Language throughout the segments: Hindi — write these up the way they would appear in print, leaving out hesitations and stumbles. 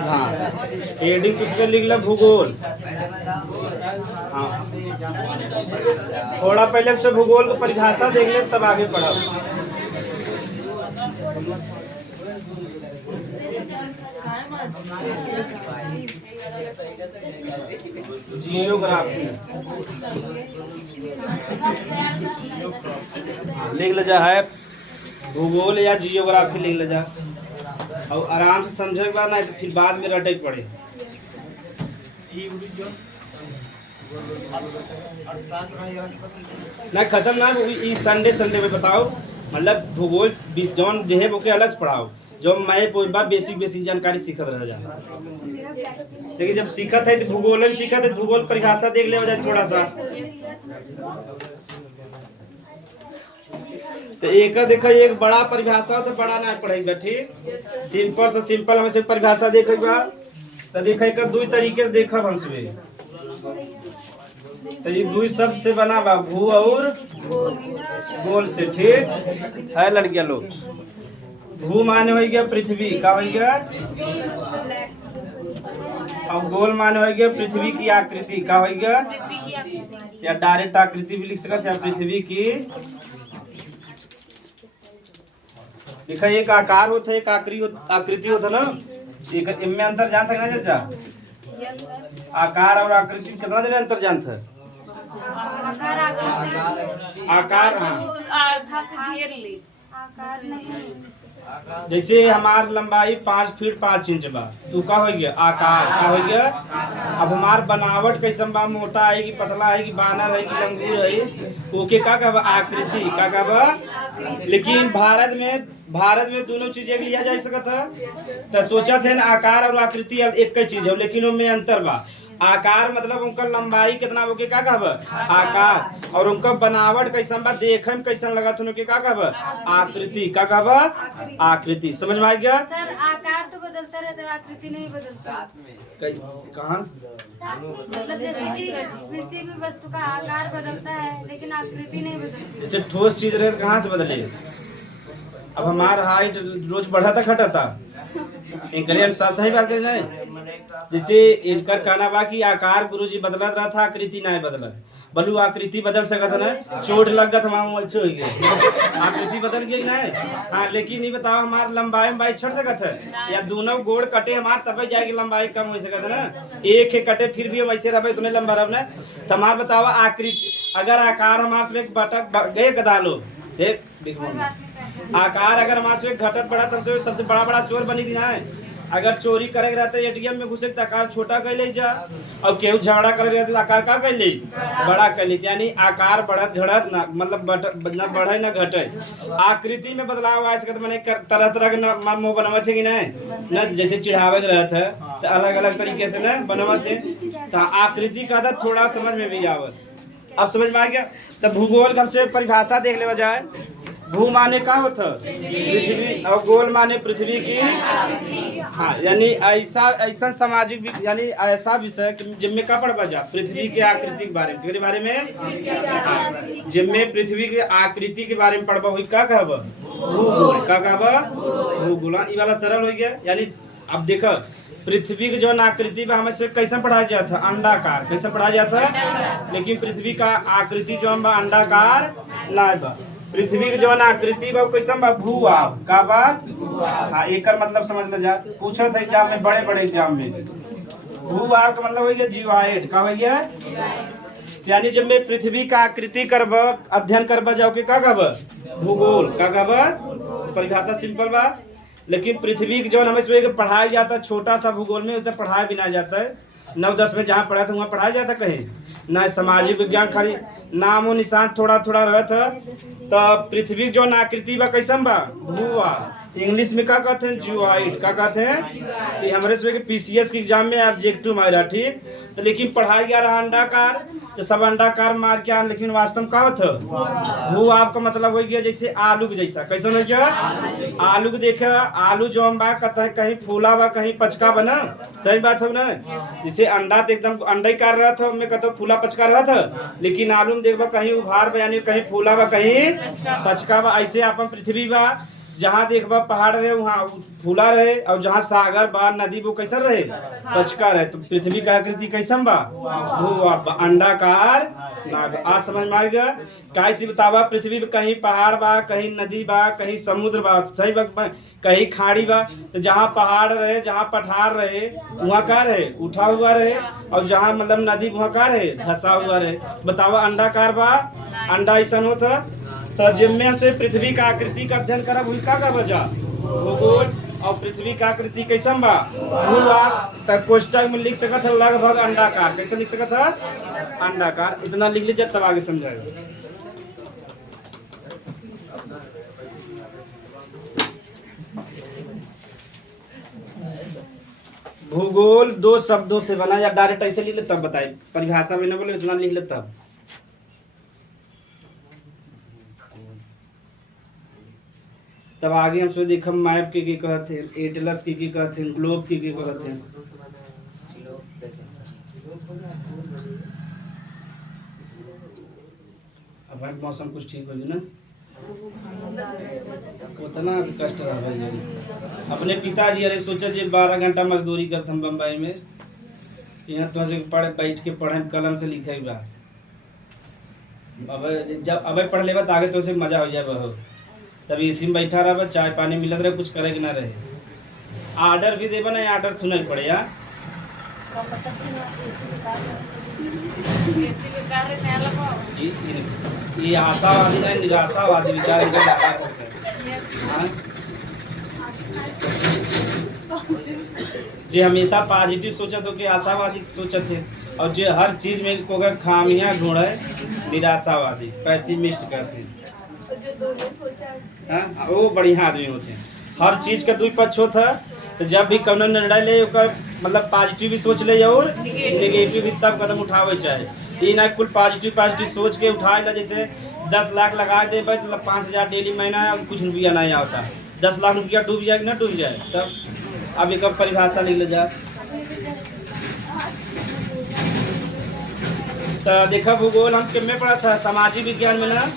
हाँ हेडिंग कुछ पे लिख लो भूगोल। हाँ थोड़ा पहले से भूगोल को परिभाषा देख ले तब आगे बढ़ो। जियोग्राफी लिख ले जा है भूगोल या जियोग्राफी लिख ले जा और आराम से समझे के बाद नहीं तो फिर बाद में रटे पड़े। ना खत्म ना संडे संडे में बताओ मतलब भूगोल जौन देहे बोके अलग से पढ़ाओ जो मैं पूरा बेसिक बेसिक जानकारी सीखत रह जा। लेकिन जब सीखत है तो भूगोल में सीखत है भूगोल परिभाषा देख ले जाए थोड़ा सा तो एक देखो एक बड़ा परिभाषा तो बड़ा ना पढ़ेगा ठीक सिंपल से सिंपल हम से परिभाषा देखेगा तो देखेगा दो तरीके से देखब हम सब तो ये दो शब्द से बना बा भू और गोल से ठीक है लड़कियां लोग। भू माने हो गया पृथ्वी का हो गया और गोल माने हो गया पृथ्वी की आकृति का हो गया या डायरेक्ट आकृति भी लिख सकते हैं पृथ्वी की। देखा एक आकार होता है एक आकृति होता ना एक इनमें अंतर जानता है ना चाचा आकार और आकृति कितना जगह अंतर जानता है आकार जैसे हमार लंबाई 5 फीट 5 इंच बा तू का हो गया आकार का हो गया। अब हमार बनावट कैसन बा मोटा है कि पतला है कि बानर है कि लंगूर है ओके का कहबा आकृति का कहबा। लेकिन भारत में दोनों चीजें लिया जा सकता है तो सोचा थे ना आकार और आकृति एक ही चीज है लेकिन उनमें अंतर बा। आकार मतलब उनका लंबाई कितना होके का कहब आकार और उनका बनावट कैसन बा देखे में कैसन लगा था उनके का कहब आकृति का कहब आकृति। समझ में आ गया सर आकार तो बदलता रहता है आकृति नहीं बदलता कहाँ मतलब जैसे किसी भी वस्तु का आकार बदलता है लेकिन आकृति नहीं बदलती। जैसे ठोस चीज रहे कहाँ से बदले अब हमारा हाइट रोज बढ़ा था घटा था इनके अनुसार सही बात है नहीं। जैसे इनकर कहना बा कि आकार गुरुजी बदलत रहा था आकृति नहीं बदलत बलू आकृति बदल सकता ना चोट लग गया था आकृति बदल गई नहीं। हाँ लेकिन नहीं बताओ हमार लंबाई छड़ सकता है या दोनों गोड़ कटे हमार तब जाएगी लंबाई कम हो सकता ना एक है कटे फिर भी हम ऐसे रहे इतने लंबा रह ना तो हमार बताओ आकृति अगर आकार हमारे से एक बटक गए गदालो आकार अगर हमारे से घटत बड़ा तब से सबसे बड़ा बड़ा चोर बनी थी ना। अगर चोरी करे रहते एटीएम में घुसे तो आकार छोटा कर ले जा और केहू झगड़ा करे रहते आकार का कर ले बड़ा कर ले यानी आकार बढ़त घड़त ना मतलब न बढ़े न घटे। आकृति में बदलाव आ सकता मैंने तरह तरह के मुँह बनवा थे कि नहीं न जैसे चिढ़ावे रहते है तो अलग अलग तरीके से न बनवा थे तो आकृति का था थोड़ा समझ में भी आवत। अब समझ में आ गया तो भूगोल का हमसे परिभाषा देख ले जाए भू माने का होता पृथ्वी और गोल माने पृथ्वी की। हाँ यानी ऐसा सामाजिक यानी ऐसा विषय जिनमें का पढ़ जा पृथ्वी के आकृति के बारे में जिनमें पृथ्वी के आकृति के बारे में पढ़बा हुई का कहब भूगोल का कहब भूगोल। ये वाला सरल हो गया यानी अब देखो पृथ्वी की जो आकृति में हमें कैसे पढ़ाया जाता है अंडाकार कैसे पढ़ाया जाता है लेकिन पृथ्वी का आकृति जो हम अंडाकार ना बा पृथ्वी की जो आकृति बा कैसे बा भू आप का बा। हाँ एक मतलब समझ ले जा पूछा था एग्जाम में बड़े बड़े एग्जाम में भू आप का मतलब हो गया जीवाइड का हो गया यानी जब मैं पृथ्वी का आकृति करब अध्ययन करबा जाओ के का कहब भूगोल का कहब परिभाषा सिंपल बा। लेकिन पृथ्वी की जो हमें से पढ़ाया जाता है छोटा सा भूगोल में उतना पढ़ाया भी ना जाता है 9-10 में जहाँ पढ़ा था वहाँ पढ़ाया जाता कहीं न सामाजिक विज्ञान खाली नाम और निशान थोड़ा थोड़ा रहता तो पृथ्वी जो आकृति बा कैसन बा भूआ इंग्लिश में क्या कहते हैं जीवाइड का कहते हैं कि हमारे से पीसीएस के एग्जाम में ऑब्जेक्टिव मारा ठीक तो लेकिन पढ़ाया गया रहा अंडाकार तो सब अंडाकार मार के लेकिन वास्तव में क्या होता भू आपका मतलब हो गया जैसे आलू के जैसा कैसा हो गया आलू को देखे आलू जो हम बा कहता है कहीं फूला बा कहीं पचका बना सही बात हो ना। जैसे अंडा तो एकदम अंडा कार रहा था मैं कहता फूला पचका रहा था लेकिन आलू में देखबा कहीं उभार बा यानी कहीं फूला बा कहीं पचका बा। ऐसे अपन पृथ्वी बा जहाँ देखबा पहाड़ रहे वहाँ फूला रहे, और जहाँ सागर बा नदी वो कैसा रहे, पचका रहे। तो पृथ्वी का आकृति कैसन बा, अंडाकार ना बा। आ समझ में आ गया। कैसे बतावा, पृथ्वी पे कहीं पहाड़ बा, कहीं नदी बा, कहीं समुद्र बा, सही बा, कहीं खाड़ी बा। तो जहाँ पहाड़ रहे, जहाँ पठार रहे वहाँ का रहे, उठा हुआ रहे, और जहाँ मतलब नदी वहाँ का रहे, धसा हुआ रहे। बतावा अंडाकार बा, अंडा ऐसा होता। तो जिनमें से पृथ्वी का आकृति का अध्ययन करब हुई का बचा, भूगोल। और पृथ्वी का आकृति कैसन बा, तब कोष्टक में लिख सकत है लगभग अंडाकार। कैसे लिख सकत है, अंडाकार। इतना लिख लीजिए तब आगे समझाएगा। भूगोल दो शब्दों से बना, या डायरेक्ट ऐसे लिख ले तब बताए, परिभाषा में न बोले, इतना लिख ले तब। तब आगे हम सो देखम मैप के कहते हैं, एटलस के कहते हैं, ग्लोब के कहते हैं। अब भाई मौसम कुछ ठीक होगी ना, उतना कष्ट रहा भाई। अपने पिताजी अरे सोचे जी 12 घंटा मजदूरी करते हम बम्बई में, यहाँ तो पढ़ बैठ के पढ़े कलम से लिखे बा। अब जब अब पढ़ लेबा तो आगे तो से मजा हो जाए बहुत। तभी इसी में बैठा रहा, चाय पानी मिलत रहे, कुछ करे कि ना रहे। ऑर्डर भी देबा ना, ऑर्डर सुने पड़े यार। ये आशावादी ना निराशावादी विचार जे हमेशा पॉजिटिव सोचत हो कि आशावादी सोचत है, और जो हर चीज में को खामियां ढूंढे निराशावादी पैसिमिस्ट कहते हैं। हाँ, वो बढ़िया आदमी होते हैं। हर चीज का दुई पक्ष होता है। तो जब भी कौनो निर्णय ले मतलब पॉजिटिव भी सोच ले और नेगेटिव भी तब कदम उठावे चाहे। ये ना कुल पॉजिटिव सोच के उठाए ला। जैसे 10 लाख लगा दे मतलब 5,000 डेली महीना, कुछ रुपया नहीं आता। 10 लाख रुपया डूब जाए कि ना डूब जाए। तब अब एक परिभाषा लिख ले जा। तो देखा भूगोल हम किसमें पढ़ा था, सामाजिक विज्ञान में ना।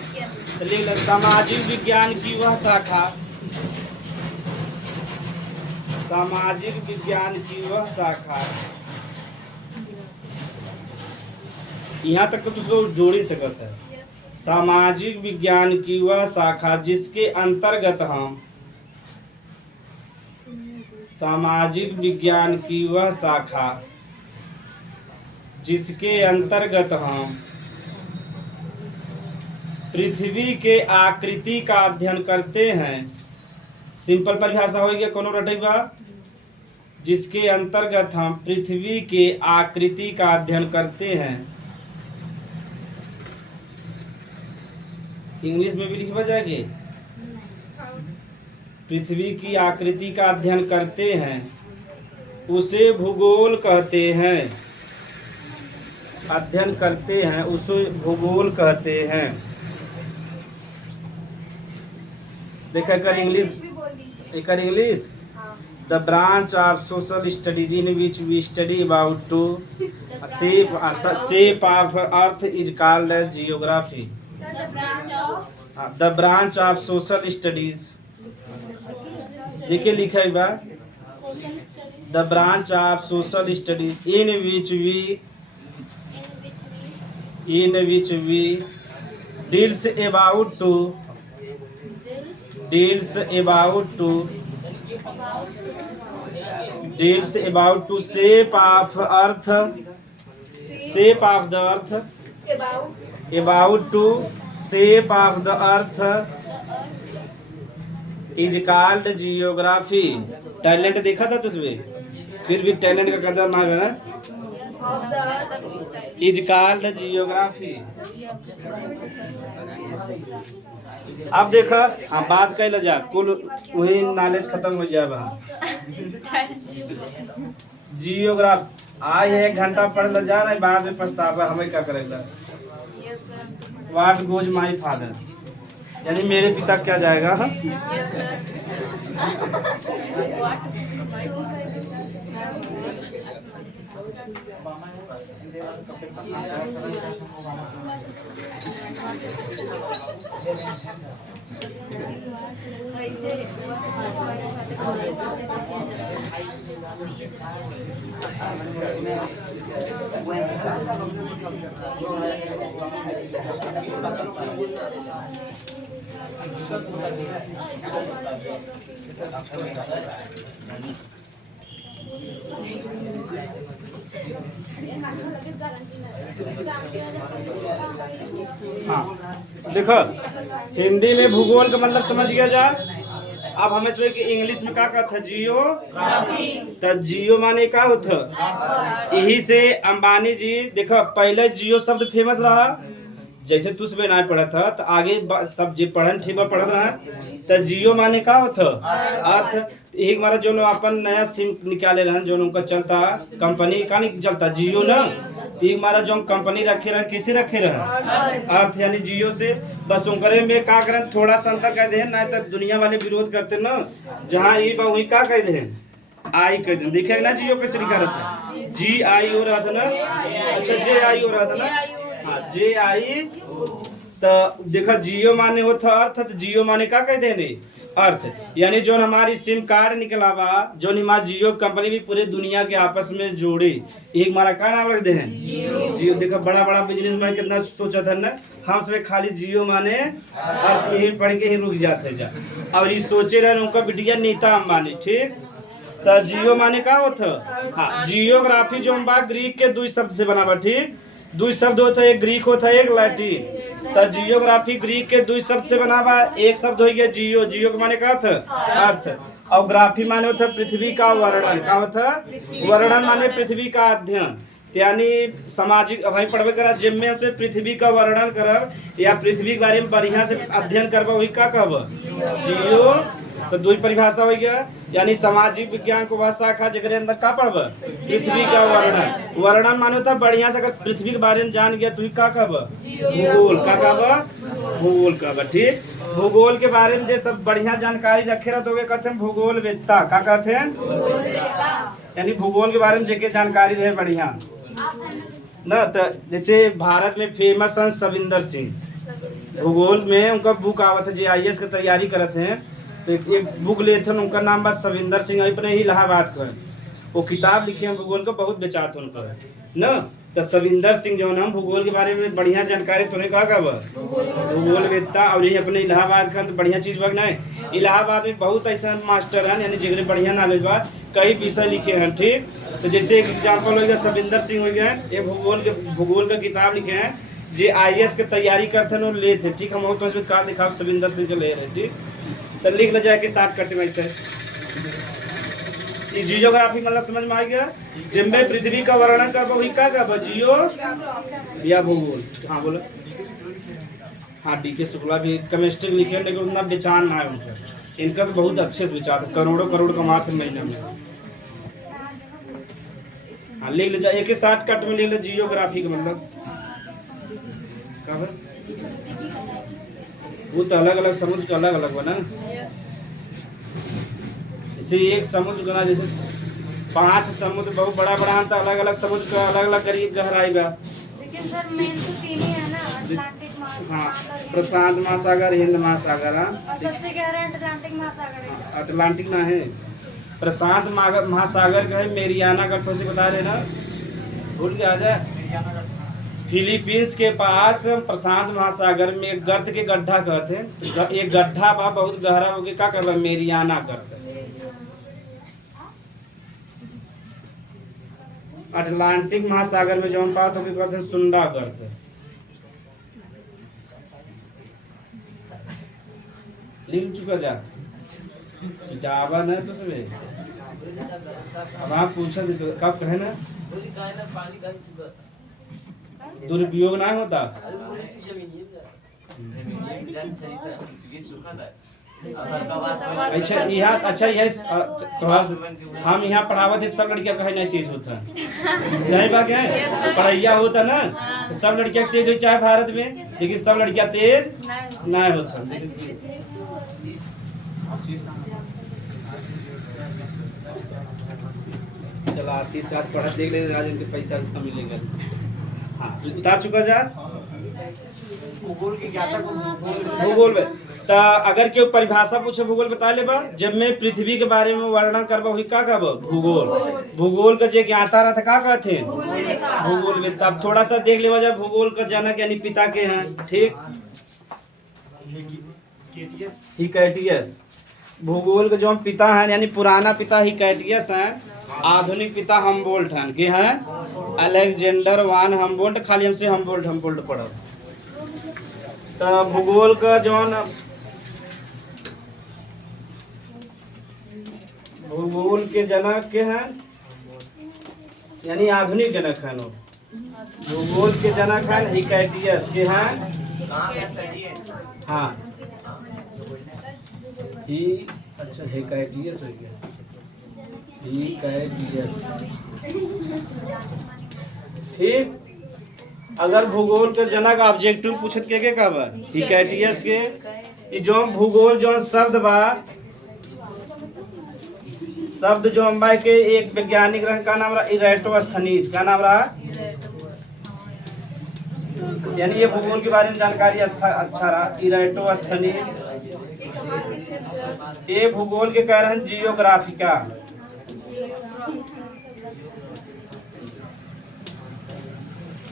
लिख ले, सामाजिक विज्ञान की वह शाखा, सामाजिक विज्ञान की वह शाखा। यहाँ तक तो उसको जोड़ ही सकता है। सामाजिक विज्ञान की वह शाखा जिसके अंतर्गत हम, सामाजिक विज्ञान की वह शाखा जिसके अंतर्गत हम पृथ्वी के आकृति का अध्ययन करते हैं। सिंपल परिभाषा हो गया, कोनो रटेगा। जिसके अंतर्गत हम पृथ्वी के आकृति का अध्ययन करते हैं। इंग्लिश में भी लिखवा जाएगी, पृथ्वी की आकृति का अध्ययन करते हैं उसे भूगोल कहते हैं। अध्ययन करते हैं उसे भूगोल कहते हैं। देखा कर इंग्लिश, एक English, the branch of social studies in which we study about to shape of earth is called geography. The branch of social studies जेके लिखा है बा, the branch of social studies in which we deals about to shape of earth, shape of the earth, about to shape of the earth is called geography। Talent देखा था तुझमें, फिर भी टैलेंट का कदर ना है ना। Is called geography. अब देखा आप बात कैल जा, कुल वही नॉलेज खत्म हो जाए। जियोग्राफ आज 1 घंटा पढ़ ल जा रहा, बाद में पछतावा हमें क्या करेगा। व्हाट गोज माय फादर, यानी मेरे पिता क्या जाएगा। हाँ देखो, हिंदी में भूगोल का मतलब समझ गया जा। अब हमें समझ कि इंग्लिश में क्या कहता जियो, तो जियो माने क्या होता। यही से अंबानी जी देखो, पहले जियो शब्द फेमस रहा, जैसे तुझ में ना पढ़ा था तो आगे सब जे पढ़न ठीक पढ़त रहा, तो जियो माने का होता अर्थ। एक मारा जो लोग अपन नया सिम निकाले रहन, जो उनका चलता कंपनी का नहीं चलता जियो ना, एक मारा जो कंपनी रखे रहन, किसे रखे रहन अर्थ यानी जियो से। बस उनकरे में का करन थोड़ा सा अंतर कह दे ना, तो दुनिया वाले विरोध करते ना, जहाँ ये बा वही का कह दे आई कह दे। देखे ना जियो कैसे लिखा रहता, GI हो रहा था ना, अच्छा JI हो रहा था ना, हाँ JI। तो देखा जियो माने होता अर्थ, तो जियो माने का कह देने अर्थ, यानी जो हमारी सिम कार्ड निकला बा, जो हमारी जियो कंपनी भी पूरे दुनिया के आपस में जोड़े, एक हमारा का नाम रख दे हैं जियो। देखा बड़ा बड़ा बिजनेस मैन कितना सोचा था ना, हम सब खाली जियो माने अर्थ यही पढ़ के ही रुक जाते जा। और ये सोचे रहे उनका बिटिया नीता अंबानी, ठीक। तो जियो माने का होता, हाँ जियोग्राफी जो हम बात ग्रीक के दो शब्द से बना बा, ठीक। दो शब्द होता है, एक ग्रीक होता है, एक लैटिन। तो जियोग्राफी ग्रीक के दो शब्द से बना हुआ, एक शब्द हो गया जियो, जियो के माने का था अर्थ, और ग्राफी माने होता पृथ्वी का वर्णन, का होता वर्णन माने पृथ्वी का अध्ययन, यानी सामाजिक भाई पढ़वे करा जिम्मे से पृथ्वी का वर्णन करब या पृथ्वी के बारे में बढ़िया से अध्ययन करब, वही का कहब जियो। तो दो परिभाषा हो गया, यानी सामाजिक विज्ञान को वह शाखा जगह अंदर का पढ़ब पृथ्वी का वर्णन। वर्णन मानो था बढ़िया से अगर पृथ्वी के बारे में जान गया तो का कहब भूगोल, का कहब भूगोल कहब, ठीक। भूगोल के बारे में जो सब बढ़िया जानकारी रखे रह तो कहते हैं भूगोल वेत्ता, का कहते हैं यानी भूगोल के बारे में जेके जानकारी रहे बढ़िया न। तो जैसे भारत में फेमस है सविंदर सिंह, भूगोल में उनका बुक आवत है, जो IAS की तैयारी करते हैं, तो एक बुक लेते हैं, उनका नाम बस सविंदर सिंह, अपने ही इलाहाबाद का, वो किताब लिखे हैं भूगोल का, बहुत बेचात उनका न। तो सविंदर सिंह जो है भूगोल के बारे में बढ़िया जानकारी तुम्हें कहा का भूगोल वेत्ता, और ये अपने इलाहाबाद का तो बढ़िया चीज बगना है। इलाहाबाद में बहुत ऐसा मास्टर हैं यानी जिगरे बढ़िया नॉलेज बा, कई विषय लिखे हैं, ठीक। तो जैसे एक एग्जाम्पल हो गया सविंदर सिंह हो गया, ये भूगोल का किताब लिखे हैं, जे IAS की तैयारी करते हैं ले थे, ठीक। हम तो इसमें का दिखा सविंदर सिंह के ले रहे, ठीक। तो लिख ले जाके 60 कट में से जियोग्राफी मतलब समझ में आ गया, जिनमें पृथ्वी का वर्णन कर वही का जियो या भूगोल। हाँ बोलो, हाँ DK शुक्ला भी केमिस्ट्री लिखे, लेकिन उतना बेचान ना है उनका, इनका तो बहुत अच्छे से विचार, करोड़ों करोड़ कमाते महीने में। हाँ लिख ले जा, एक 60 कट में लिख ले जियोग्राफी का मतलब कब वो तो अलग अलग समुद्र का अलग अलग बना, जैसे एक समुद्र का जैसे 5 समुद्र बहुत बड़ा बड़ा था, अलग अलग समुद्र का अलग अलग करीब गहराई बा। लेकिन सर मेन तो 3 ही है ना, अटलांटिक महासागर, हाँ प्रशांत महासागर, हिंद महासागर, और सबसे गहरा अटलांटिक महासागर है। अटलांटिक ना है, प्रशांत महासागर का है, मेरियाना का तो से बता रहे ना, भूल के आ जाए। फिलीपींस के पास प्रशांत महासागर में एक गर्त के गड्ढा कहते हैं, तो एक गड्ढा बा बहुत गहरा हो गया, क्या कर रहा मेरियाना गर्त। अटलांटिक महासागर में जो हम पाते हैं कहते हैं सुंडा गर्त। लिख चुका जा जावा न तो सबे, अब आप पूछा तो कब कहे ना दुरुपयोग ना होता। अच्छा यहाँ, अच्छा यह तो हम यहाँ पढ़ावत है, सब लड़कियाँ कहे नहीं तेज होता, सही बात है, पढ़ैया होता ना तो सब लड़कियाँ तेज हो चाहे भारत में, लेकिन सब लड़कियाँ तेज नहीं होता। चलो आशीष का आज पढ़ा देख ले, आज इनके पैसा उसका मिलेगा। हाँ उतार चुका जा भूगोल की ज्यादा भूगोल में। तो अगर केहू परिभाषा पूछे भूगोल बता ले बा, जब मैं पृथ्वी के बारे में वर्णन करबा हुई का कहब भूगोल। भूगोल का जे ज्ञाता रहता का कहते हैं भूगोल में। तब थोड़ा सा देख लेवा जाए भूगोल का जनक यानी पिता के हैं, ठीक। हिकैटियस भूगोल के जो पिता हैं यानी पुराना पिता हिकैटियस हैं, आधुनिक पिता हमबोल्ट हैं। के हैं अलेक्जेंडर वान हमबोल्ट। खाली हमसे हमबोल्ट पढ़ो। तो भूगोल का जौन भूगोल के जनक के हैं यानी आधुनिक जनक हैं लोग। भूगोल के जनक हैं हिकैटियस के हैं। हाँ ही अच्छा हिकैटियस हो गया, हिकैटियस, ठीक। अगर भूगोल के जनक ऑब्जेक्टिव पूछत के कहबा हिकैटियस के। ई जो भूगोल जो शब्द बा, शब्द जो बा के एक वैज्ञानिक रह का नाम रहा इरेटोस्थनीज। का नाम रहा यानी ये भूगोल के बारे में जानकारी अच्छा रहा इरेटोस्थनीज। ये भूगोल के कह रहे हैं जियोग्राफिका।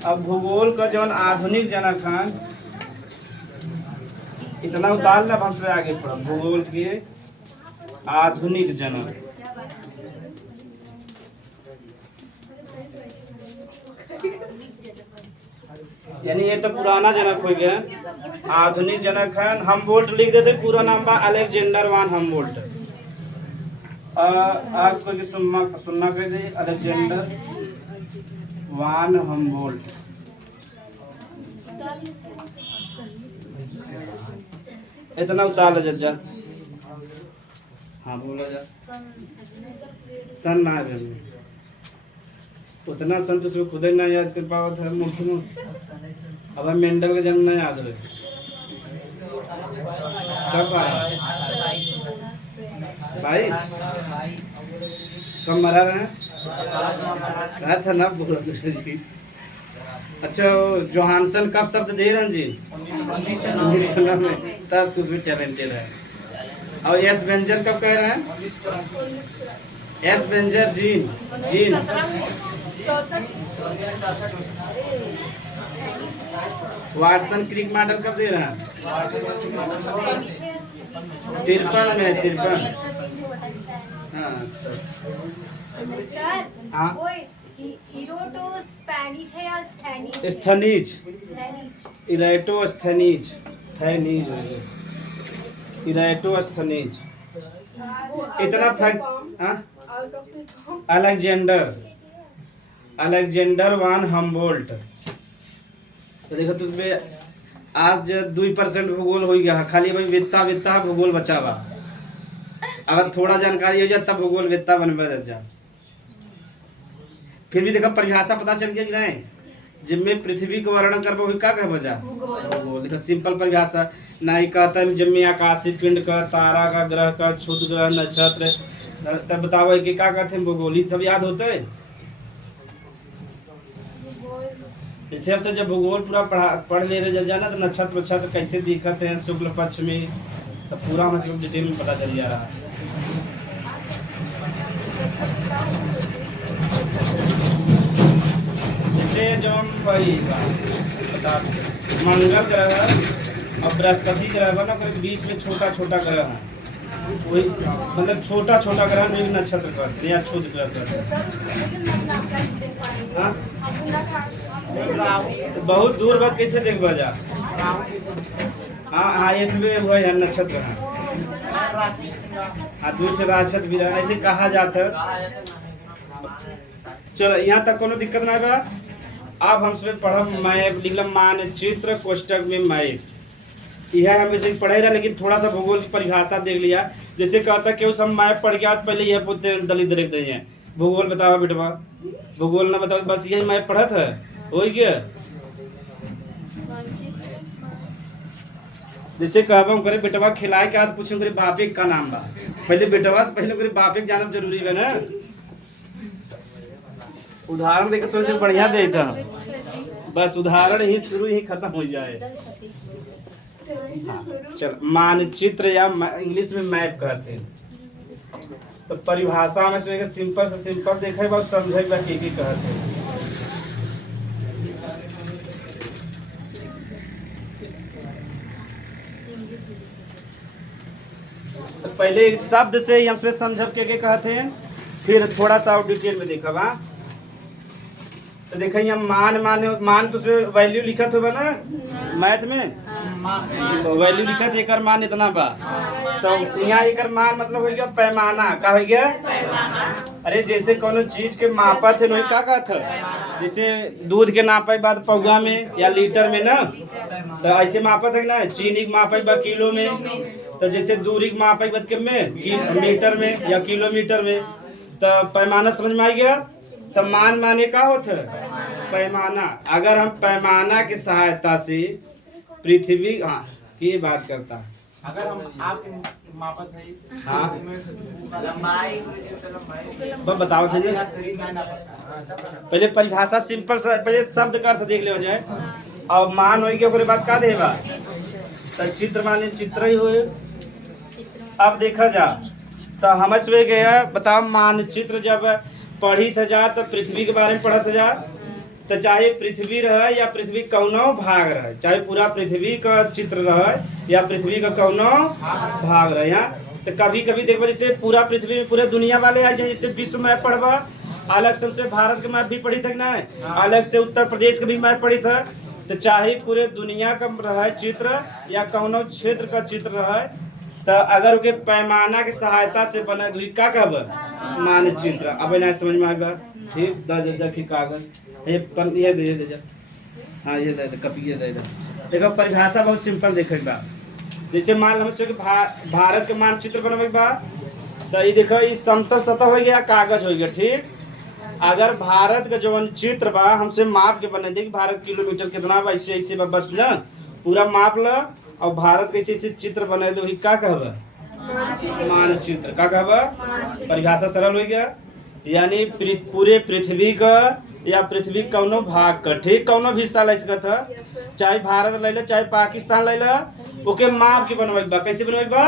अब भूगोल का जो आधुनिक जनक हैं, इतना उतार लब हमसे आगे पढ़ो। भूगोल के आधुनिक जनक यानी ये तो पुराना जनक हो गया। आधुनिक जनक है हमबोल्ट लिख देते, पूरा नाम बा अलेक्जेंडर वान हमबोल्ट। आपको सुनना कह दे अलेक्जेंडर वान हमबोल्ट। इतना उतार लो जज्जा। हाँ बोला जा। सन ना है उतना सन तो उसमें खुद ही ना याद कर पावा था मुल्क में। अब हम मेंडल का जन्म ना याद हो कब आया भाई, कब मरा रहे कहा था ना बोला जी। अच्छा जोहानसन कब शब्द दे रहे जी 1990 में, तब तुझ भी टैलेंटेड है। और एस बेंजर कब कह रहे हैं एस बेंजर gene gene Watson Crick model कब दे रहे हैं 53 में 53। हाँ सर हाँ वो हीरो तो स्पेनिश है या स्थैनिज? स्थनीज स्थैनिज। इरेटोस्थनीज थैनीज इरेटोस्थनीज। इतना फैक्ट। हाँ अलेक्जेंडर वान हमबोल्ट। तो देखो तुझमें आज 2% भूगोल हो गया। खाली भाई वित्ता भूगोल बचा हुआ। अगर थोड़ा जानकारी हो जाए तब भूगोल वित्ता बनवा जा। फिर भी देखो परिभाषा पता चल गया कि नहीं। जिनमें पृथ्वी को वर्णन करबो का कह बजा भूगोल। देखो सिंपल परिभाषा ना ही कहता है जिनमें आकाशीय पिंड का, तारा का, ग्रह का, क्षुद्र ग्रह, नक्षत्र। तब बताओ कि क्या कहते हैं भूगोल। ये सब याद होते है। इस हिसाब से जब भूगोल पूरा पढ़ ले रहे जाना तो नक्षत्र कैसे दिखते हैं शुक्ल पक्ष में सब पूरा हमें सब डिटेल में पता चल जा रहा है। जैसे जो हम बता मंगल ग्रह और बृहस्पति ग्रह बना कोई बीच में छोटा ग्रह है, वही मतलब छोटा ग्रह में एक नक्षत्र करते हैं या क्षुद्र ग्रह करते हैं। तो बहुत दूर बात कैसे देख बजा। हाँ इसमें वही है नक्षत्र है। हाँ दूर राक्षस भी रहा ऐसे कहा जाता है। चलो यहाँ तक कोनो दिक्कत ना बा। अब हमसे पढ़ब मैप लिखल मानचित्र कोष्टक में मैप। यह हम इसे पढ़े रहा लेकिन थोड़ा सा भूगोल की परिभाषा देख लिया। जैसे कहता कि सब मैप पढ़ के आज पहले यह पूछते दलित देख दें भूगोल बतावा बेटवा। भूगोल ना बताओ बस यही मैप पढ़ा था हो गया। जैसे कहब हम करे बेटवा खिलाए के आज पूछे करे बापे का नाम बा। पहले बेटवा से पहले करे बापे जानब जरूरी है ना। उदाहरण देकर तो इसे बढ़िया दे था, बस उदाहरण ही शुरू ही खत्म हो जाए। हाँ, चल मानचित्र या इंग्लिश में मैप कहते हैं। तो परिभाषा में से सिंपल से सिंपल देखे बा समझे बा की कहते हैं। तो पहले एक शब्द से ही हम उसमें समझब के कहते हैं, फिर थोड़ा सा और डिटेल में देखब। हाँ, तो देखें यहाँ मान तो उसमें वैल्यू लिखत होगा ना मैथ में, तो वैल्यू लिखत एक मान इतना बा। तो यहाँ एक मान मतलब हो गया पैमाना, का हो गया? अरे जैसे कोनो चीज के मापा थे वही का था, जैसे दूध के नापे बाद पौवा में या लीटर में ना, तो ऐसे मापा था ना। चीनी के मापे बाद किलो में, तो जैसे दूरी के मापे बाद के में मीटर में या किलोमीटर में। तो पैमाना समझ में आ गया। तो मान माने का होता है? पैमाना। अगर हम पैमाना की सहायता से पृथ्वी की बात करता, अगर हम आपके मापत है हाँ लंबाई बताओ थे। पहले परिभाषा सिंपल सा, पहले शब्द का अर्थ देख ले जाए। और मान हो गया ओकरे बाद का देगा? तो चित्र माने चित्र ही हुए। अब देखा जा तो समझ में गया। बताओ मानचित्र जब पढ़ी था जा तो पृथ्वी के बारे में पढ़त जा, तो चाहे पृथ्वी रहे या पृथ्वी कौनो भाग रहे, चाहे पूरा पृथ्वी का चित्र रहे या पृथ्वी का कौनो भाग रहे। यहाँ तो कभी कभी देखो जैसे पूरा पृथ्वी में पूरे दुनिया वाले आ जाए, जैसे विश्व मैप पढ़वा अलग से भारत का मैप भी पढ़ी था ना, अलग से उत्तर प्रदेश का भी मैप पढ़ी था। तो चाहे पूरे दुनिया का रहे चित्र या कौनो क्षेत्र का चित्र रहे, तो अगर उनके पैमाना की सहायता से बने तो का कहब? मानचित्र। अब ना समझ में आएगा। ठीक, 10 की कागज ये दे जा। हाँ ये दे कपिए दे दे। देखो परिभाषा बहुत सिंपल देखे बा। जैसे मान लो कि भारत के मानचित्र बनवे बा, तो ये देखो ये समतल सतह हो गया, कागज हो गया। ठीक, अगर भारत का जो चित्र बा हमसे माप के बने दे कि भारत किलोमीटर कितना बा, ऐसे ऐसे बस ना पूरा माप लो और भारत कैसे ऐसे चित्र बने दो, का कहब? मानचित्र। का कहब? परिभाषा सरल हो गया। यानी पूरे पृथ्वी का या पृथ्वी कौनो भाग का, ठीक, कौनो भी हिस्सा ले सकत है, चाहे भारत ले ले चाहे पाकिस्तान ले ले, ओके माप के बनवे बा। कैसे बनवे बा?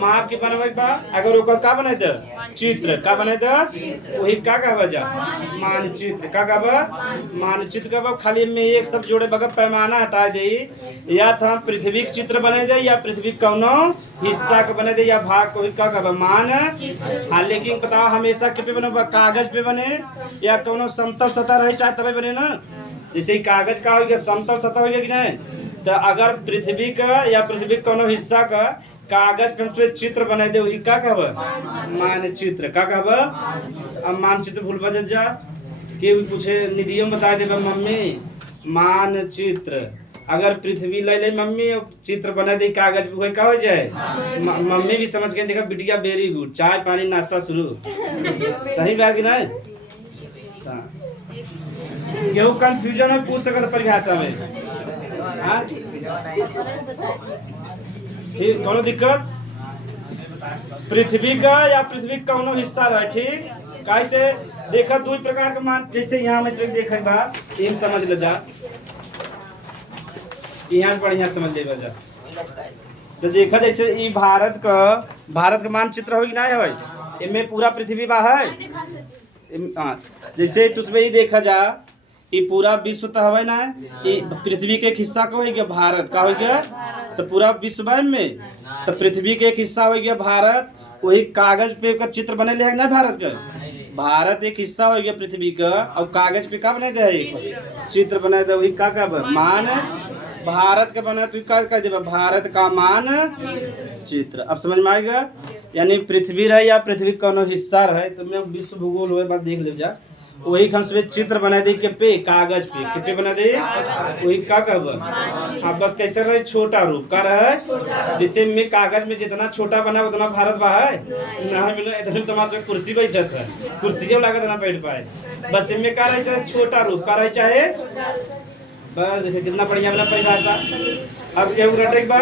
माप के बनवे बा। अगर ओकर का बने दे? चित्र। का बने दे? वही का कहबा जा? मानचित्र। का कहबा? मानचित्र कहबा। खाली में एक शब्द जोड़े बगैर पैमाना हटा दे, या तो हम पृथ्वी के चित्र बने दे या पृथ्वी कौनो हिस्सा के बने दे या भाग को, का कहबा? मान। हाँ, लेकिन बताओ हमेशा के पे बने? कागज पे बने या कौनो समतल सतह रहे चाहे तबे बने ना। जैसे कागज का हो गया समतल सतह हो गया कि नहीं, तो अगर पृथ्वी का या पृथ्वी कोनो हिस्सा का कागज पे उसमें चित्र बना दे वही का कहब? मानचित्र। का कहब? अब मानचित्र भूल बज जा के पूछे निधियों बता दे मम्मी मानचित्र। अगर पृथ्वी ले ले मम्मी चित्र बना दे कागज पे, का हो जाए? मम्मी भी समझ के देखा बिटिया वेरी गुड, चाय पानी नाश्ता शुरू। सही बात कि नहीं? केहू कंफ्यूजन में पूछ सकत परिभाषा में। हाँ ठीक, कोनो दिक्कत? पृथ्वी का या पृथ्वी का कौनो हिस्सा रहे। ठीक, कैसे देखा? दो प्रकार के मान, जैसे यहाँ में से देखे बा, ये समझ ले जा, यहाँ बढ़िया समझ ले जा। तो देखा जैसे ये भारत का मानचित्र हो ना है, इनमें पूरा पृथ्वी बा है। जैसे तुझमें ही देखा जा ये पूरा विश्व तो हवा ना, ये पृथ्वी के एक हिस्सा का हो गया भारत। का हो गया? तो पूरा विश्व में तो पृथ्वी के एक हिस्सा हो गया भारत। वही कागज पे का चित्र बने ले ना भारत का। भारत एक हिस्सा हो गया पृथ्वी का और कागज पे का बने दे चित्र बने दे, वही का मान। भारत का बना तो का दे भारत का मान चित्र। अब समझ में आएगा? यानी पृथ्वी रहे या पृथ्वी का कोनो हिस्सा रहे, तो मैं विश्व भूगोल हुए बात देख ले जा, वही हम सब चित्र बना दे के पे कागज पे बना दे, वही का कहब? हाँ, बस कैसे रहे? छोटा रूप का रहे। जैसे में कागज में जितना छोटा बना उतना भारत बा है ना, मिलो इतना तमाशा कुर्सी बैठत है, कुर्सी जब लागत ना बैठ पाए। बस इनमें का रहे? छोटा रूप का रहे चाहे। बस देखिए कितना बढ़िया वाला परिभाषा। अब केहू रटे बा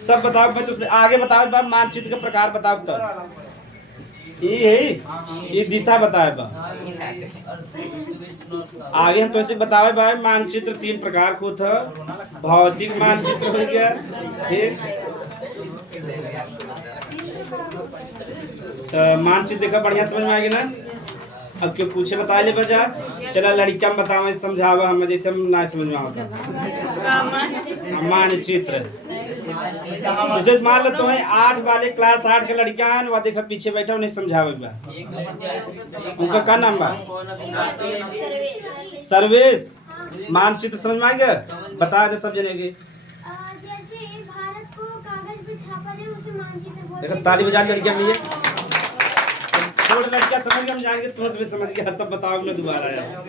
सब बताओ भाई, तो आगे बताओ बा मानचित्र का प्रकार बताओ। तब ये दिशा बताए बा। आगे हम तो बतावे भाई मानचित्र 3 प्रकार को था। भौतिक मानचित्र हो गया, ठीक। तो मानचित्र देखा बढ़िया समझ में आ गया ना। अब क्यों पूछे बता ले बजा। चला लड़कियां बतावे समझावा हम जैसे हम ना समझ में आता। मानचित्र जैसे मान लो तुम्हें 8 वाले क्लास 8 के लड़कियां हैं वह देखा पीछे बैठा उन्हें समझावे बा। उनका क्या नाम बा? सर्वेश। मानचित्र समझ में आ गया? बता दे सब जने के। जैसे भारत को कागज पे छापा जाए उसे मानचित्र बोलते देखो ताली बजा लड़कियां भी है। थोड़ा लड़कियां समझ गए हम जान के तुम भी समझ गए तब बताओ ना दोबारा यार।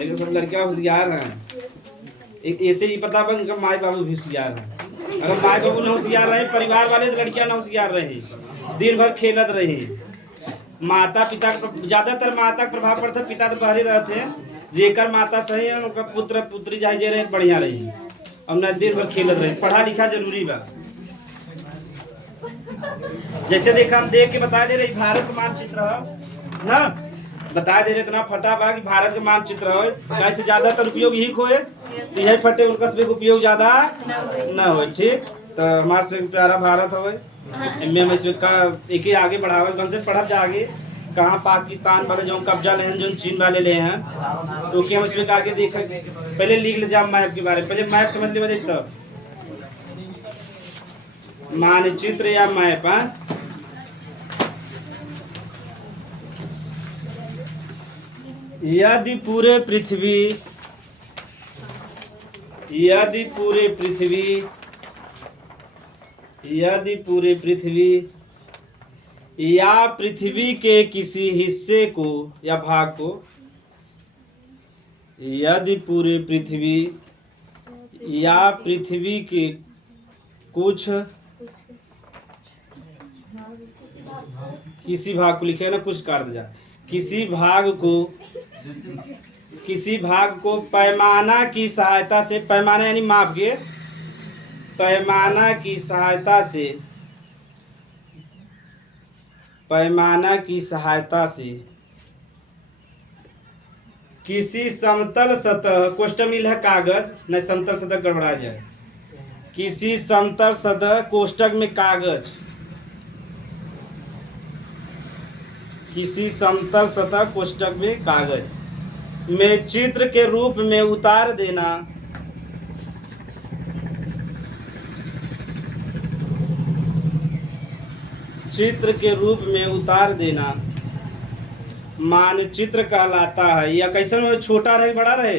लेकिन सब लड़कियां होशियार हैं। एक ऐसे ही पता बन उनका माई बाबू भी होशियार हैं। अगर माई बाबू न होशियार रहे परिवार वाले तो लड़कियां न होशियार रहे, दिन भर खेलत रहे। माता पिता ज्यादातर माता का प्रभाव पड़ता, पिता तो बाहर रहते हैं। जेकर माता सही है उनका पुत्र पुत्री जाए जे रहे बढ़िया रही और न दिन भर खेलत रहे। पढ़ा लिखा जरूरी बा। जैसे देखा हम देख के बता दे रहे भारत का मानचित्र है ना, बता दे रहे इतना फटा बा कि भारत का मानचित्र हो कैसे ज्यादातर उपयोग ही खोए यही फटे उनका से उपयोग ज्यादा न हो, ठीक। तो हमारे से प्यारा भारत हो हम इसमें का एक ही आगे बढ़ावा कम से पढ़ब जागे कहाँ पाकिस्तान वाले जो कब्जा ले हैं जो चीन वाले ले हैं तो कि हम इसमें आगे देख पहले लिख ले जाओ मैप के बारे में। पहले मैप समझ ले वजह तब मानचित्र या मैप। यदि पूरे पृथ्वी या पृथ्वी के किसी हिस्से को या भाग को, यदि पूरे पृथ्वी या पृथ्वी के कुछ किसी भाग को लिखे ना कुछ काट दिया किसी भाग को पैमाना की सहायता से, पैमाना यानी माप के, पैमाना की सहायता से किसी समतल सतह कोष्ठक मिल है कागज नहीं समतल सतह गड़बड़ा जाए, किसी समतल सतह कोष्ठक में कागज, किसी समतल सतह कोष्ठक में कागज में चित्र के रूप में उतार देना, चित्र के रूप में उतार देना मानचित्र कहलाता है। या कैसे में छोटा रहे बड़ा रहे,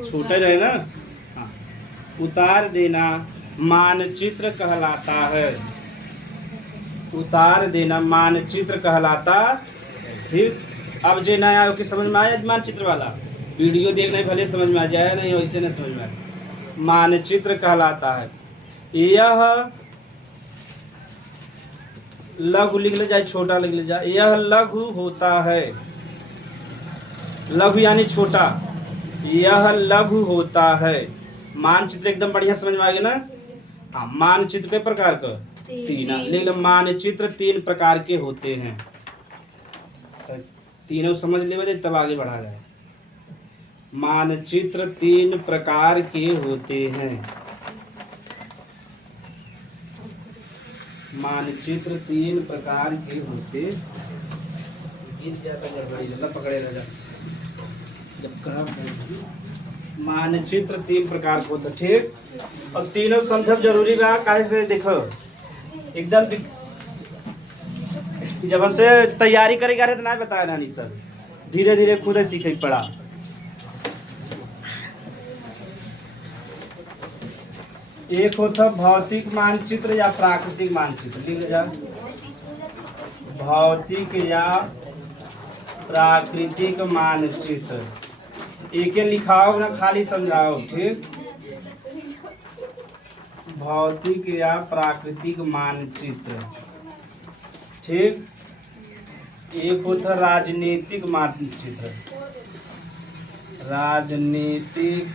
छोटा रहे ना, हाँ। उतार देना मानचित्र कहलाता है, उतार देना मानचित्र कहलाता, ठीक। अब जो नया हो कि समझ में आया मानचित्र वाला वीडियो देखने भले समझ में आ जाए नहीं वैसे नहीं समझ में आए। मानचित्र कहलाता है। यह लघु लिख ले जाए छोटा लिख ले जाए, यह लघु होता है, लघु यानी छोटा, यह लघु होता है। मानचित्र एकदम बढ़िया समझ में आ गया ना। हाँ मानचित्र के प्रकार का 3 लिख लो। मानचित्र 3 प्रकार के होते हैं, तीनों समझ ले तब आगे बढ़ा जाए। मानचित्र 3 प्रकार के होते हैं, मानचित्र 3 प्रकार के होते पकड़े रह जा जब मानचित्र 3 प्रकार के होते, ठीक। और तीनों समझब जरूरी बा काहे से देखो एकदम जब हमसे तैयारी करेगा तो ना बताया नानी सर, धीरे धीरे खुद सीखे पड़ा। एक होता भौतिक मानचित्र या प्राकृतिक मानचित्र, लिख जा भौतिक या प्राकृतिक मानचित्र। एक लिखाओ ना खाली समझाओ, ठीक। भौतिक या प्राकृतिक मानचित्र, ठीक। एक होता राजनीतिक मानचित्र, राजनीतिक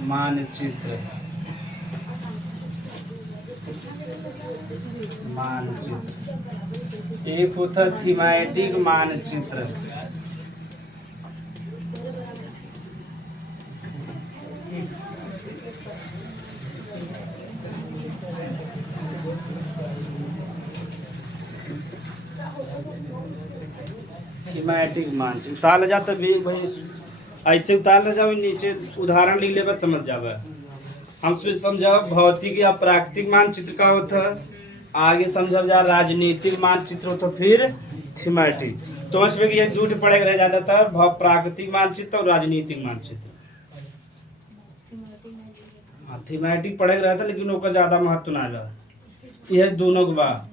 मानचित्र, मानचित्र, एक होता थीमेटिक मानचित्र। थीमेटिक मानचित्र उतार ले जाता भी भाई, ऐसे उतार ले जाओ, नीचे उदाहरण लिख ले बस समझ जावे। हम उसमें समझाओ भौतिक या प्राकृतिक मानचित्र का होता है, आगे समझा जा राजनीतिक मानचित्र होता, फिर थीमेटिक। तो इसमें ये झूठ पड़ेगा रह जाता था प्राकृतिक मानचित्र और राजनीतिक मानचित्र। हाँ थीमेटिक पड़ेगा रहता, लेकिन उसका ज्यादा महत्व ना रहा, यह दोनों के बाद।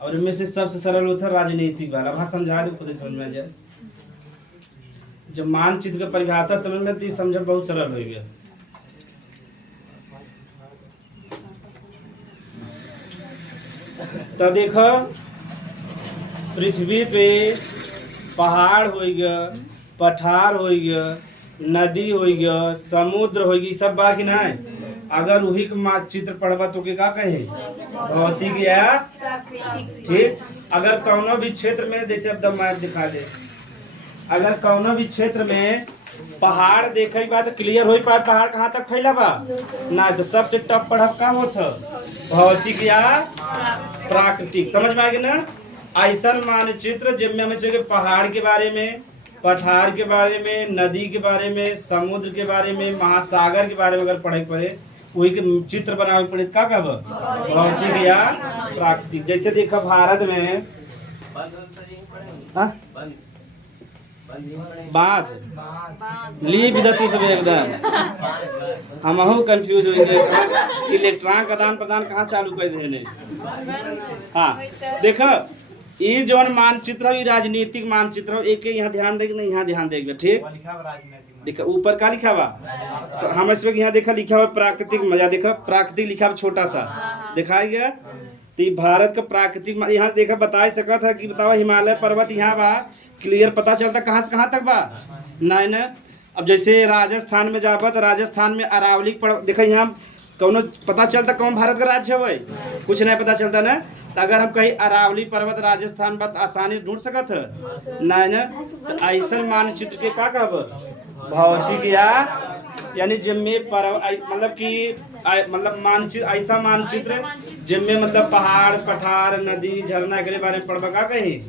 और इनमें से सबसे सरल होता है राजनीतिक वाला। वहाँ समझा दो, खुद ही समझ में आ जाए। जब मानचित्र का परिभाषा समझ में आती, समझ बहुत सरल हो गया। तो देखो पृथ्वी पे पहाड़ हो गया, पठार हो गया, नदी हो गया, समुद्र हो गई, सब बाकी ना है। अगर वही का चित्र पढ़वा तो के का कहे भौतिक या ठीक। अगर कौनो भी क्षेत्र में, जैसे अब मैप दिखा दे, अगर कौनो भी क्षेत्र में पहाड़ देखे बा तो क्लियर हो पाए पहाड़ कहाँ तक फैला बा ना, तो सबसे टफ पढ़ब का होता भौतिक या प्राकृतिक। समझ में आ गया ना। ऐसा मानचित्र जिनमें हमें से पहाड़ के बारे में, पठार के बारे में, नदी के बारे में, समुद्र के बारे में, महासागर के बारे में अगर पढ़े पड़े, वही के चित्र बनावे पड़े का कब भौतिक या प्राकृतिक। जैसे देखो भारत में बात ली विदतु सब एकदम हम कंफ्यूज हो गए। इलेक्ट्रॉन का आदान प्रदान कहाँ चालू कर देने। हाँ देखो ये जौन मानचित्र है राजनीतिक मानचित्र, एक यहाँ ध्यान देगा नहीं, यहाँ ध्यान देगा ठीक। देखो ऊपर का लिखा हुआ, तो हम इसमें यहाँ देखा लिखा हुआ प्राकृतिक, मजा देखा प्राकृतिक लिखा हुआ छोटा सा दिखाया गया। तो भारत का प्राकृतिक यहाँ देखा बता सका था कि बताओ हिमालय पर्वत यहाँ बा, क्लियर पता चलता कहाँ से कहाँ तक बा नहीं ना। अब जैसे राजस्थान में जाबा तो राजस्थान में अरावली देखा यहाँ कौन पता चलता कौन भारत का राज्य है भाई, कुछ नहीं पता चलता ना। तो अगर हम कहीं अरावली पर्वत राजस्थान बात आसानी से ढूंढ सकत है नहीं ना। तो ऐसा मानचित्र के का कहब भौतिक या यानी जिनमें मतलब कि मतलब मानचित्र, ऐसा मानचित्र जिनमें मतलब पहाड़ पठार नदी झरना के बारे में पढ़बा का कहीं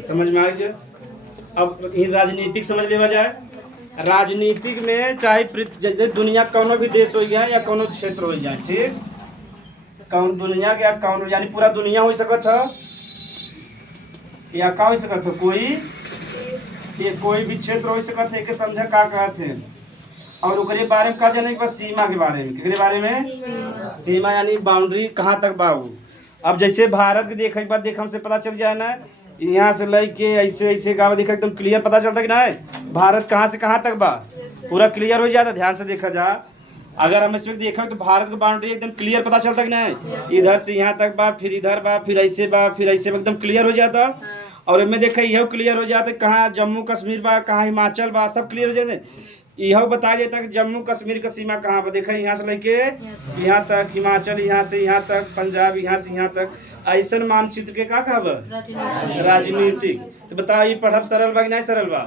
समझ में आ गया। अब राजनीतिक समझ लेवा जाए। राजनीतिक में चाहे जैसे दुनिया कौनो भी देश हो गया या कोनो क्षेत्र हो जाए ठीक, कौन दुनिया के कौन यानी पूरा दुनिया हो सकत है या का हो सकत है, कोई भी क्षेत्र हो सकत है के समझा का कहते हैं। और ओकरे बारे में का जाने के सीमा के बारे में, किसके बारे में सीमा यानी बाउंड्री कहाँ तक बाबू। अब जैसे भारत के देखे बात देख हमसे पता चल जाए ना, यहाँ से लेके ऐसे ऐसे गाँव देखा एकदम क्लियर पता चलता कि ना भारत कहाँ से कहाँ तक बा, पूरा क्लियर हो जाता। ध्यान से देखा जा, अगर हम इसमें देखा तो भारत का बाउंड्री एकदम क्लियर पता चलता कि नहीं, इधर से यहाँ तक बा, फिर इधर बा, फिर ऐसे बा, फिर ऐसे एकदम क्लियर हो जाता। और इनमें देखा यह क्लियर हो जाता कहाँ जम्मू कश्मीर बा, कहाँ हिमाचल बा, सब क्लियर हो जाते। यह बता देता कि जम्मू कश्मीर का सीमा कहाँ पर देखा, यहाँ से लेके यहाँ तक, हिमाचल यहाँ से यहाँ तक, पंजाब यहाँ से यहाँ तक। ऐसा मानचित्र के का कहब राजनीतिक। तो बताओ ये पढ़ब सरल बा कि नहीं सरल बा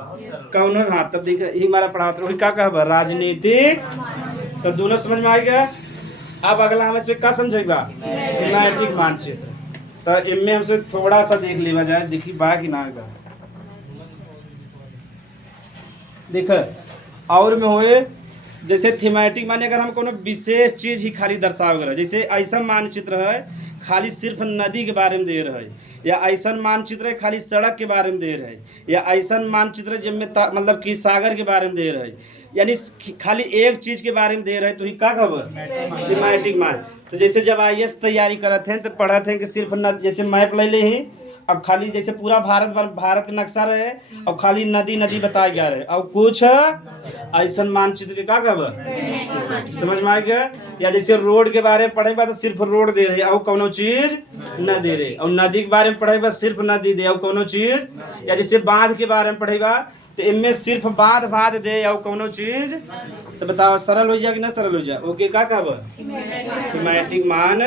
कौन। हाँ तब देखा ये हमारा पढ़ाता क्या कहब राजनीतिक। तो दोनों समझ में आ गया। अब अगला हम इसमें क्या समझेगा थीमेटिक मानचित्र। तो इनमें हमसे थोड़ा सा देख लेवा जाए, देखी बा कि ना देख। और में होए जैसे थीमेटिक माने अगर हम कोनो विशेष चीज ही खाली दर्शाव रहे, जैसे ऐसा मानचित्र है खाली सिर्फ नदी के बारे में दे रहे, या ऐसा मानचित्र है खाली सड़क के बारे में दे रहे, या ऐसा मानचित्र जिनमें मतलब कि सागर के बारे में दे रहे, यानी खाली एक चीज के बारे में दे रहे, तो ही का खबर थीमेटिक मान। तो जैसे जब IAS तैयारी करते हैं तो पढ़ते हैं कि सिर्फ जैसे मैप ले ले ही, अब खाली जैसे पूरा भारत का नक्शा रहे और खाली नदी नदी बताया गया रहे, और कुछ ऐसा मानचित्र के का खबर समझ में आ गया। या जैसे रोड के बारे में पढ़ेगा तो सिर्फ रोड दे रहे और कोनो चीज न दे रहे, और नदी के बारे में पढ़ेगा सिर्फ नदी दे और कोनो चीज। या जैसे बांध के बारे में पढ़ेगा तो इनमें सिर्फ बांध बांध दे और कोनो चीज तो बताओ सरल हो जाए कि ना सरल हो जाए। ओके का कहब थीमेटिक मान।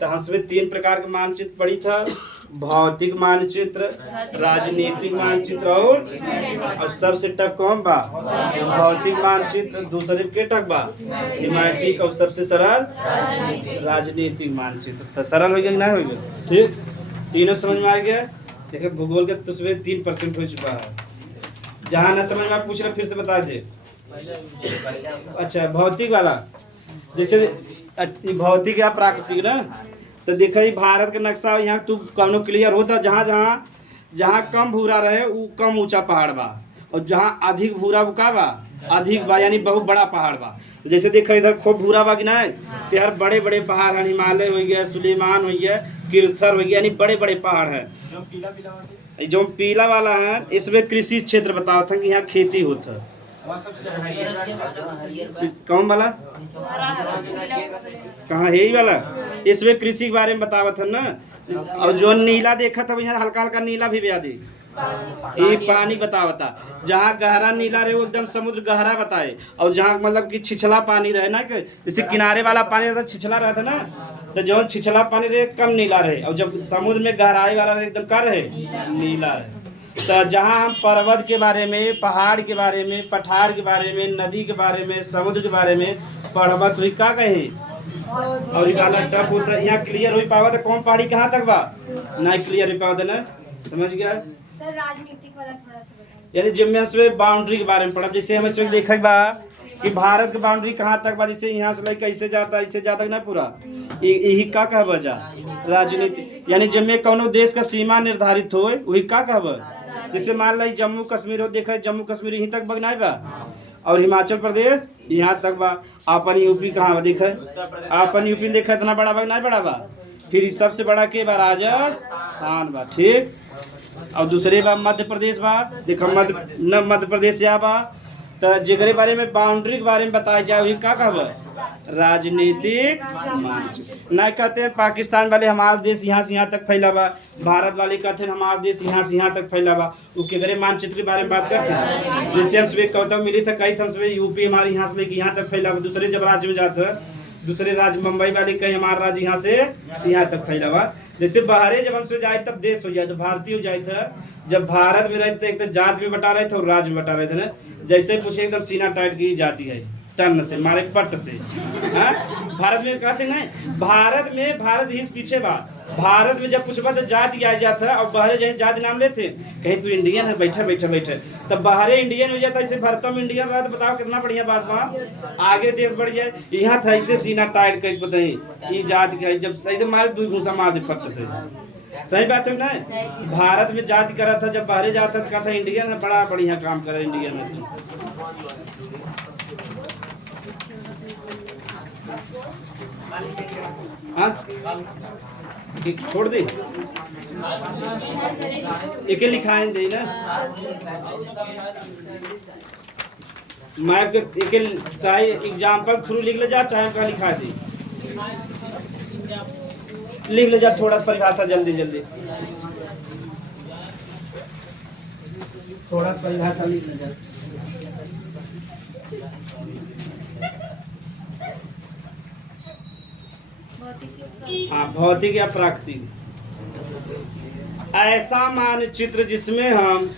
तो हमें 3 प्रकार के मानचित्र पड़ी था, भौतिक मानचित्र, राजनीतिक मानचित्र और सबसे टफ कौन बा भौतिक मानचित्र, दूसरे के टफ बा थीमेटिक और सबसे सरल राजनीतिक मानचित्र। तो सरल हो गया कि ना हो गया? ठीक, तीनों समझ में आ गया। देखिए भूगोल के तुझमें 3% हो चुका है। जहाँ न समझ में आप पूछ रहे फिर से बता दे। अच्छा भौतिक वाला, जैसे भौतिक या प्राकृतिक ना, तो देखा भारत का नक्शा यहाँ तू कौनो क्लियर होता, जहाँ जहाँ जहाँ कम भूरा रहे वो कम ऊंचा पहाड़ बा, और जहाँ अधिक भूरा का बा अधिक बा यानी बहुत बड़ा पहाड़ बा। तो जैसे देखा इधर खूब भूरा बा कि ना, तो यार बड़े बड़े पहाड़ हैं, हिमालय हो गया, सुलेमान हो गया, किरथर हो गया, यानी बड़े बड़े पहाड़ हैं। जो पीला वाला है इसमें कृषि क्षेत्र बताओ था कि यहाँ खेती होता। कौन वाला कहाँ है? यही वाला, इसमें कृषि के बारे में बतावत है ना। और जो नीला देखा था यहाँ हल्का हल्का नीला भी बया दे, ये पानी बतावता। जहाँ गहरा नीला रहे वो एकदम समुद्र गहरा बताए, और जहाँ मतलब कि छिछला पानी रहे ना, जैसे किनारे वाला पानी रहता छिछला रहता ना, तो जो छिछला पानी रहे कम नीला रहे, और जब समुद्र में गहराई वाला रहे एकदम का रहे नीला रहे। तो जहाँ हम पर्वत के बारे में, पहाड़ के बारे में, पठार के बारे में, नदी के बारे में, समुद्र के बारे में पढ़बत हुई का कहे, और वाला टफ होता यहाँ क्लियर हो पावा तो कौन पहाड़ी कहाँ तक बा ना क्लियर हो पावा ना। समझ गया सर? राजनीतिक वाला थोड़ा सा बताइए। यानी जब मैं उसमें बाउंड्री के बारे में पढ़ा, जैसे हम इसमें देखा बा कि भारत की बाउंड्री कहाँ तक बा, जैसे यहाँ से लेकर ऐसे जाता ऐसे जाता ना पूरा, यही का कह बजा राजनीति। यानी जब में कोनो देश का सीमा निर्धारित हो वही का कहब। जैसे मान ली जम्मू कश्मीर हो, देखा जम्मू कश्मीर यहीं तक बगनाई बा, और हिमाचल प्रदेश यहाँ तक बा। अपन यूपी कहाँ बा देखे, अपन यूपी देखा इतना बड़ा बगनाई बड़ा बा। फिर सबसे बड़ा के बा राजस्थान बा, ठीक। और दूसरे बा मध्य प्रदेश बा, देखा मध्य प्रदेश या बा। तो जेकरे बारे में बाउंड्री के बारे में बताया जाए वही का कहब राजनीतिक मानचित्र। ना कहते हैं पाकिस्तान वाले हमारा देश यहाँ से यहाँ तक फैला बा, भारत वाले कहते हैं हमारा देश यहाँ से यहाँ तक फैला बा। वो केकरे मानचित्र के बारे में बात करते हैं। जैसे हम सुबह कविता मिली था, कही था सुबह यूपी हमारे यहाँ से लेके यहाँ तक फैला बा। दूसरे जब राज्य में जाते दूसरे राज्य मुंबई वाले कहीं हमारा राज्य यहाँ से यहाँ तक फैला हुआ। जैसे बाहरे जब हमसे जाए तब देश हो जाए तो भारतीय हो जाए था। जब भारत में रहते एक तो जात में बटा रहे थे और राज्य में बटा रहे थे ना। जैसे पूछे एकदम सीना टाइट की जाती है टन से मारे पट से। भारत में कहते नहीं, भारत ही पीछे बा। भारत में जब पूछबा तो जाति आ जाता और बाहरे जहाँ जाति नाम लेते कहीं तू इंडियन है बैठे बैठे बैठे तब बाहरे इंडियन हो जाता। इसे भारत में इंडियन रहा तो बताओ कितना बढ़िया बात बा, आगे देश बढ़ जाए। यहाँ था इसे सीना टाइट कर बताई ये जाति का जब सही से मारे 2 घूसा मार दे पट से। सही बात है ना। भारत में जाति करा था, जब बाहरे जाता तो कहा था इंडियन है बड़ा बढ़िया काम करे इंडियन में। छोड़ दे एक लिखाए दे ना मैप के एक एग्जाम्पल थ्रू लिख ले जा, चाहे का लिखा दे लिख ले जा थोड़ा सा परिभाषा जल्दी जल्दी थोड़ा सा परिभाषा लिख ले जा। हाँ भौतिक या प्राकृतिक ऐसा मानचित्र जिसमें हम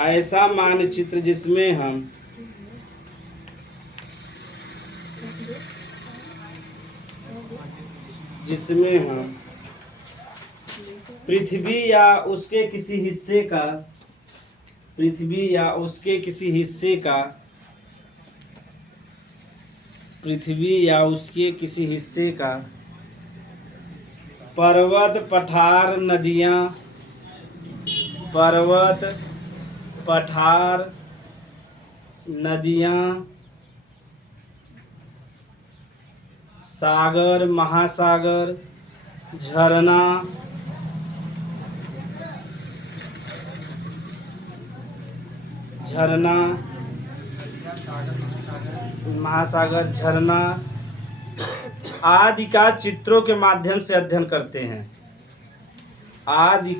ऐसा मानचित्र जिसमें हम पृथ्वी या उसके किसी हिस्से का पृथ्वी या उसके किसी हिस्से का पर्वत पठार नदियाँ सागर महासागर झरना महासागर झरना आदि का चित्रों के माध्यम से अध्ययन करते हैं। आदि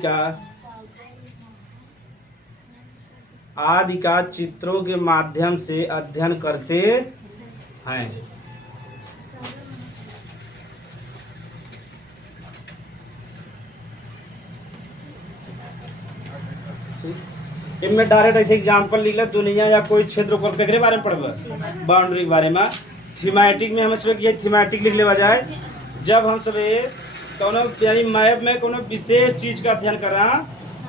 का चित्रों के माध्यम से अध्ययन करते हैं। इनमें डायरेक्ट ऐसे एग्जाम्पल लिख ले, दुनिया या कोई क्षेत्र को केकरे बारे में पढ़ब, बाउंड्री के बारे में। थीमेटिक में हम सब ये थीमेटिक लिख ले बजाय जब हम सब कोनो यानी मैप में कोनो विशेष चीज का अध्ययन करा,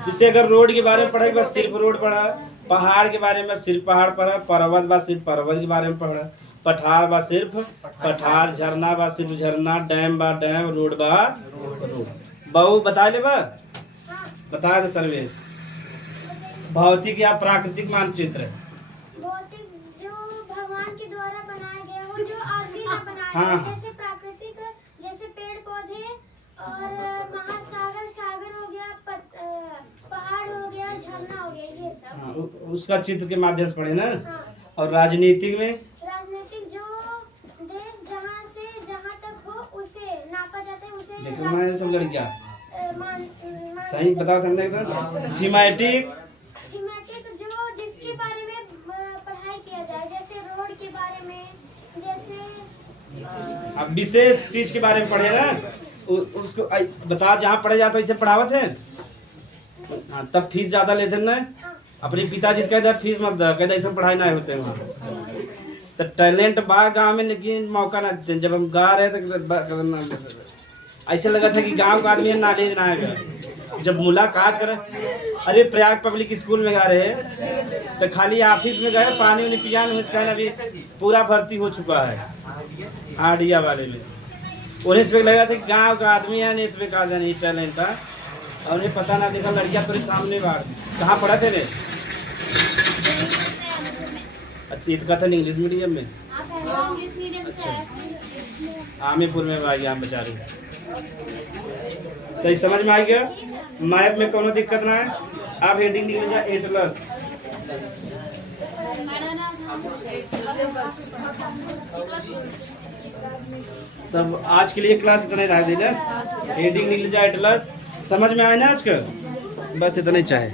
जैसे अगर रोड के बारे में पढ़े बस सिर्फ रोड पढ़ा, पहाड़ के बारे में सिर्फ पहाड़ पढ़ा, पर्वत बा सिर्फ पर्वत के बारे में पढ़ा, पठार बा सिर्फ पठार, झरना बा सिर्फ झरना, डैम बा डैम, रोड बा रोड। बहु बता ले बा, बता दे सर्वेश। भौतिक या प्राकृतिक मानचित्र, भौतिक जो भगवान के द्वारा बनाया गया हो, जो आदमी ने बनाया हाँ। है, जैसे प्राकृतिक जैसे पेड़ पौधे और महासागर, सागर हो गया, पहाड़ हो गया, झरना हो गया, ये सब। हाँ, उसका चित्र के माध्यम से पढ़े ना। हाँ। और राजनीतिक में राजनीतिक जो देश जहाँ से जहाँ तक हो उसे नापा जाता है, उसे देखो मैं सब लड़कियाँ मान सही बता हमने एकदम। थीमेटिक थीमेटिक जो जिसके बारे में पढ़ाई किया जाए, जैसे रोड के बारे में, जैसे अब विशेष चीज के बारे में पढ़े ना, उसको बता जहाँ पढ़े जाता इसे पढ़ावत है। हाँ, तब फीस ज्यादा लेते ना। अपने पिताजी से कहते फीस मत दे, कहते ऐसा पढ़ाई ना होते वहाँ। तो टैलेंट बा गाँव में, लेकिन मौका ना देते। जब हम गा रहे थे ऐसे लगा था कि गांव का आदमी नॉलेज ना है। जब मुलाकात करें, अरे प्रयाग पब्लिक स्कूल में गा रहे हैं तो खाली ऑफिस में गए, पानी उन्हें पिया नहीं, उसका अभी पूरा भर्ती हो चुका है आडिया वाले में। उन्हें इस पे लगा था कि गांव का आदमी है, नहीं इस पे कहा जाए टैलेंट था, और उन्हें पता ना देखा लड़कियां पूरे सामने बाहर। कहाँ पढ़ा थे ने? अच्छा, ईद का था इंग्लिश मीडियम में। अच्छा, आमीपुर में भाई यहाँ बचा रही। तो ये समझ में आ गया। मैप में कोनो दिक्कत ना है। आप हेडिंग लिख लीजिए एटलस। तब आज के लिए क्लास इतना ही रह दीजिए। हेडिंग लिख लीजिए एटलस। समझ में आया ना आज का? बस इतना ही चाहे।